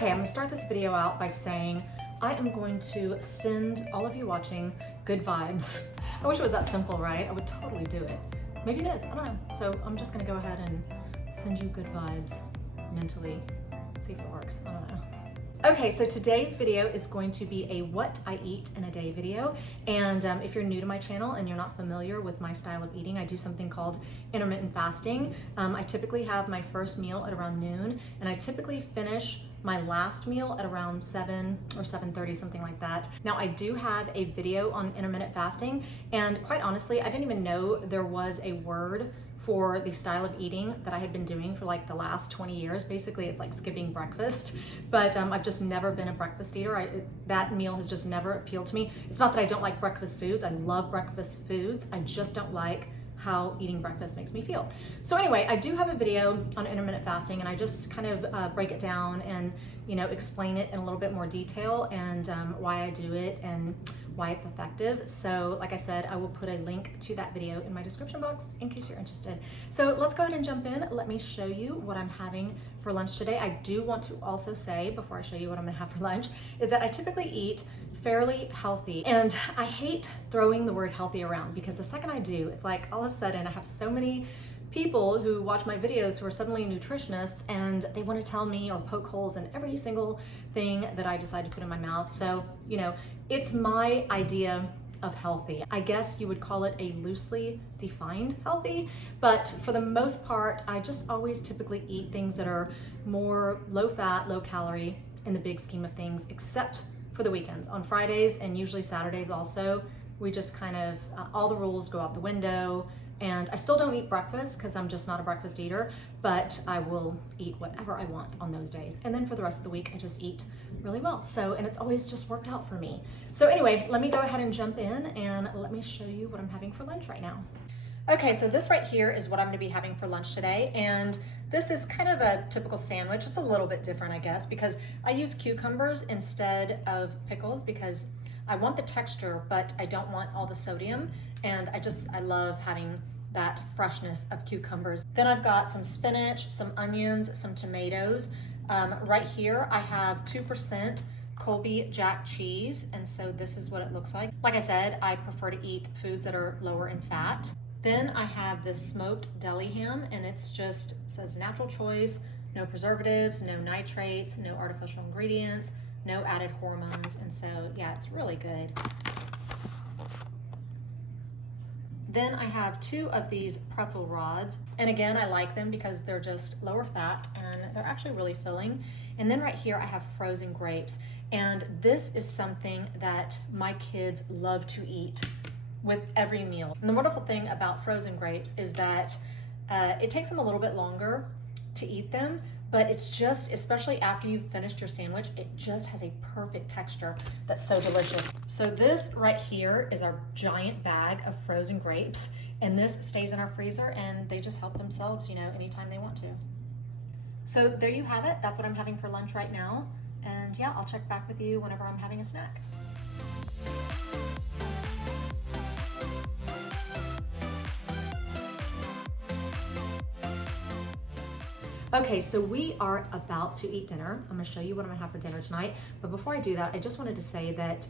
Okay, I'm gonna start this video out by saying I am going to send all of you watching good vibes. I wish it was that simple, right? I would totally do it. Maybe it is, I don't know. So I'm just gonna go ahead and send you good vibes mentally, see if it works, I don't know. Okay, so today's video is going to be a what I eat in a day video. And if you're new to my channel and you're not familiar with my style of eating, I do something called intermittent fasting. I typically have my first meal at around noon, and I typically finish my last meal at around 7 or 7:30, something like that. Now, I do have a video on intermittent fasting, and quite honestly, I didn't even know there was a word for the style of eating that I had been doing for like the last 20 years. Basically, it's like skipping breakfast, but I've just never been a breakfast eater. That meal has just never appealed to me. It's not that I don't like breakfast foods. I love breakfast foods. I just don't like how eating breakfast makes me feel. So anyway, I do have a video on intermittent fasting, and I just kind of break it down and explain it in a little bit more detail and why I do it and why it's effective. So like I said, I will put a link to that video in my description box in case you're interested. So let's go ahead and jump in. Let me show you what I'm having for lunch today. I do want to also say, before I show you what I'm gonna have for lunch, is that I typically eat fairly healthy. And I hate throwing the word healthy around, because the second I do, it's like all of a sudden I have so many people who watch my videos who are suddenly nutritionists, and they want to tell me or poke holes in every single thing that I decide to put in my mouth. So, it's my idea of healthy. I guess you would call it a loosely defined healthy, but for the most part, I just always typically eat things that are more low fat, low calorie in the big scheme of things, except for the weekends. On Fridays and usually Saturdays also, we just kind of, all the rules go out the window. And I still don't eat breakfast because I'm just not a breakfast eater, but I will eat whatever I want on those days. And then for the rest of the week, I just eat really well. And it's always just worked out for me. So anyway, let me go ahead and jump in and let me show you what I'm having for lunch right now. Okay, so this right here is what I'm gonna be having for lunch today. And this is kind of a typical sandwich. It's a little bit different, I guess, because I use cucumbers instead of pickles because I want the texture, but I don't want all the sodium. And I love having that freshness of cucumbers. Then I've got some spinach, some onions, some tomatoes. Right here, I have 2% Colby Jack cheese. And so this is what it looks like. Like I said, I prefer to eat foods that are lower in fat. Then I have this smoked deli ham, and it says natural choice, no preservatives, no nitrates, no artificial ingredients, no added hormones. And so, yeah, it's really good. Then I have 2 of these pretzel rods. And again, I like them because they're just lower fat and they're actually really filling. And then right here, I have frozen grapes. And this is something that my kids love to eat with every meal. And the wonderful thing about frozen grapes is that it takes them a little bit longer to eat them, but it's just, especially after you've finished your sandwich, it just has a perfect texture that's so delicious. So this right here is our giant bag of frozen grapes, and this stays in our freezer, and they just help themselves, anytime they want to. So there you have it. That's what I'm having for lunch right now. And yeah, I'll check back with you whenever I'm having a snack. Okay, so we are about to eat dinner. I'm gonna show you what I'm gonna have for dinner tonight. But before I do that, I just wanted to say that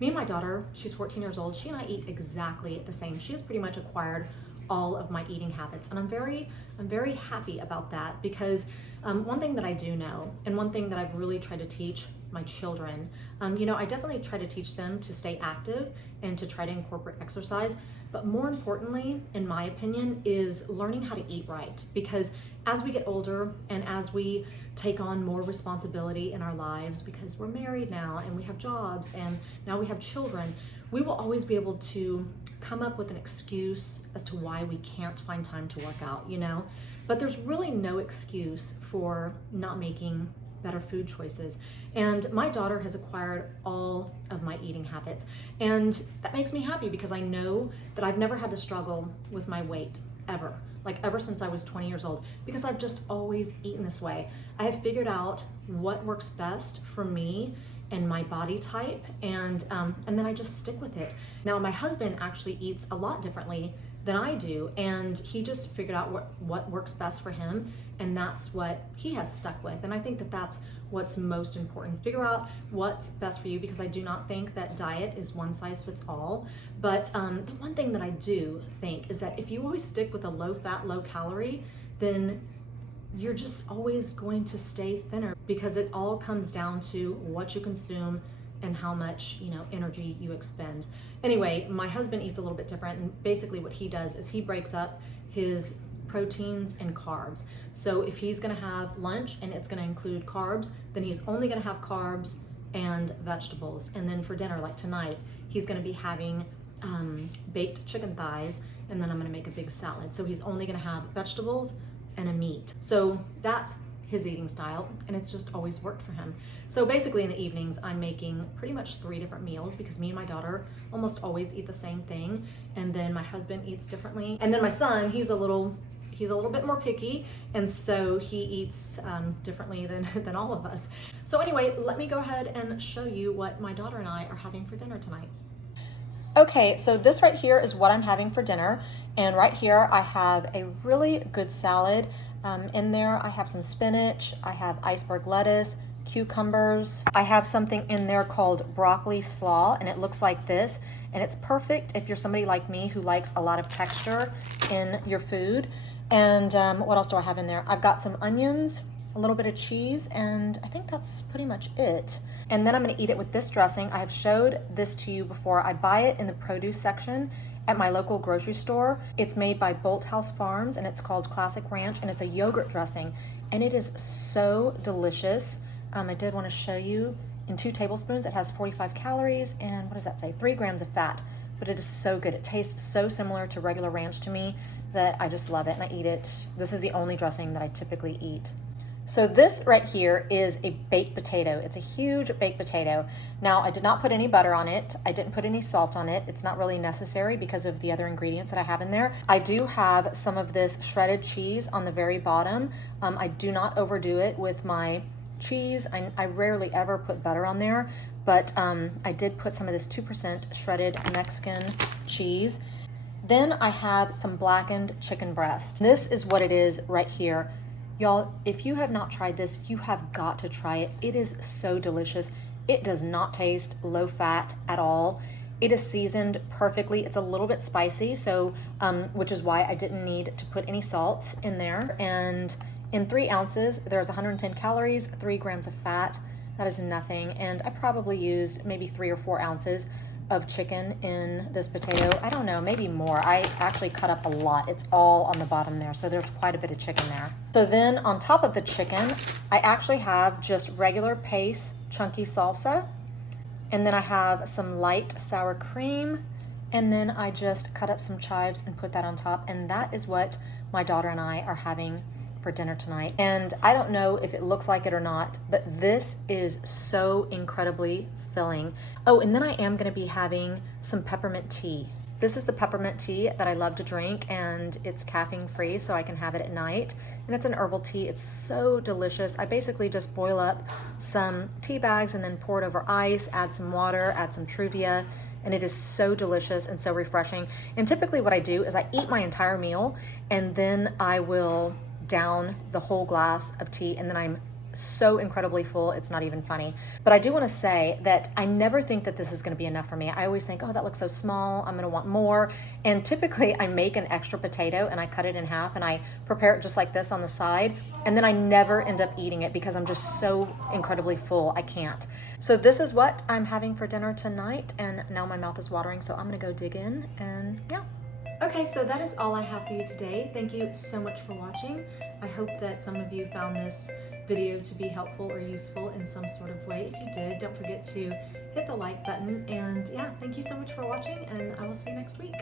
me and my daughter, she's 14 years old, she and I eat exactly the same. She has pretty much acquired all of my eating habits. And I'm very happy about that, because one thing that I do know, and one thing that I've really tried to teach my children, I definitely try to teach them to stay active and to try to incorporate exercise. But more importantly, in my opinion, is learning how to eat right. Because as we get older and as we take on more responsibility in our lives, because we're married now and we have jobs and now we have children, we will always be able to come up with an excuse as to why we can't find time to work out, But there's really no excuse for not making better food choices. And my daughter has acquired all of my eating habits. And that makes me happy, because I know that I've never had to struggle with my weight ever. Like ever since I was 20 years old, because I've just always eaten this way. I have figured out what works best for me and my body type, and then I just stick with it. Now my husband actually eats a lot differently than I do, and he just figured out what works best for him, and that's what he has stuck with. And I think that that's what's most important. Figure out what's best for you, because I do not think that diet is one size fits all. But the one thing that I do think is that if you always stick with a low fat, low calorie, then you're just always going to stay thinner, because it all comes down to what you consume and how much, energy you expend. Anyway, my husband eats a little bit different, and basically what he does is he breaks up his proteins and carbs. So if he's gonna have lunch and it's gonna include carbs, then he's only gonna have carbs and vegetables. And then for dinner, like tonight, he's gonna be having baked chicken thighs, and then I'm gonna make a big salad. So he's only gonna have vegetables and a meat. So that's his eating style, and it's just always worked for him. So basically in the evenings, I'm making pretty much 3 different meals, because me and my daughter almost always eat the same thing, and then my husband eats differently. And then my son, he's a little bit more picky, and so he eats differently than all of us. So anyway, let me go ahead and show you what my daughter and I are having for dinner tonight. Okay, so this right here is what I'm having for dinner, and right here I have a really good salad. In there I have some spinach, I have iceberg lettuce, cucumbers. I have something in there called broccoli slaw, and it looks like this, and it's perfect if you're somebody like me who likes a lot of texture in your food. And what else do I have in there? I've got some onions, a little bit of cheese, and I think that's pretty much it. And then I'm gonna eat it with this dressing. I have showed this to you before. I buy it in the produce section at my local grocery store. It's made by Bolthouse Farms, and it's called Classic Ranch, and it's a yogurt dressing, and it is so delicious. I did want to show you. In 2 tablespoons, it has 45 calories, and what does that say? 3 grams of fat, but it is so good. It tastes so similar to regular ranch to me that I just love it, and I eat it. This is the only dressing that I typically eat. So this right here is a baked potato. It's a huge baked potato. Now, I did not put any butter on it. I didn't put any salt on it. It's not really necessary because of the other ingredients that I have in there. I do have some of this shredded cheese on the very bottom. I do not overdo it with my cheese. I rarely ever put butter on there, but I did put some of this 2% shredded Mexican cheese. Then I have some blackened chicken breast. This is what it is right here. Y'all, if you have not tried this, you have got to try it. It is so delicious. It does not taste low fat at all. It is seasoned perfectly. It's a little bit spicy, so which is why I didn't need to put any salt in there. And in 3 ounces, there's 110 calories, 3 grams of fat. That is nothing. And I probably used maybe 3 or 4 ounces of chicken in this potato. I don't know, maybe more. I actually cut up a lot. It's all on the bottom there, so there's quite a bit of chicken there. So then on top of the chicken, I actually have just regular paste chunky salsa, and then I have some light sour cream, and then I just cut up some chives and put that on top, and that is what my daughter and I are having for dinner tonight. And I don't know if it looks like it or not, but this is so incredibly filling. Oh, and then I am going to be having some peppermint tea. This is the peppermint tea that I love to drink, and it's caffeine free, so I can have it at night. And it's an herbal tea. It's so delicious. I basically just boil up some tea bags and then pour it over ice, add some water, add some Truvia, and it is so delicious and so refreshing. And typically what I do is I eat my entire meal, and then I will down the whole glass of tea, and then I'm so incredibly full, it's not even funny. But I do want to say that I never think that this is going to be enough for me. I always think, oh, that looks so small, I'm going to want more. And typically I make an extra potato and I cut it in half and I prepare it just like this on the side, and then I never end up eating it because I'm just so incredibly full, I can't. So this is what I'm having for dinner tonight, and now my mouth is watering, so I'm going to go dig in, and yeah. Okay, so that is all I have for you today. Thank you so much for watching. I hope that some of you found this video to be helpful or useful in some sort of way. If you did, don't forget to hit the like button. And yeah, thank you so much for watching, and I will see you next week.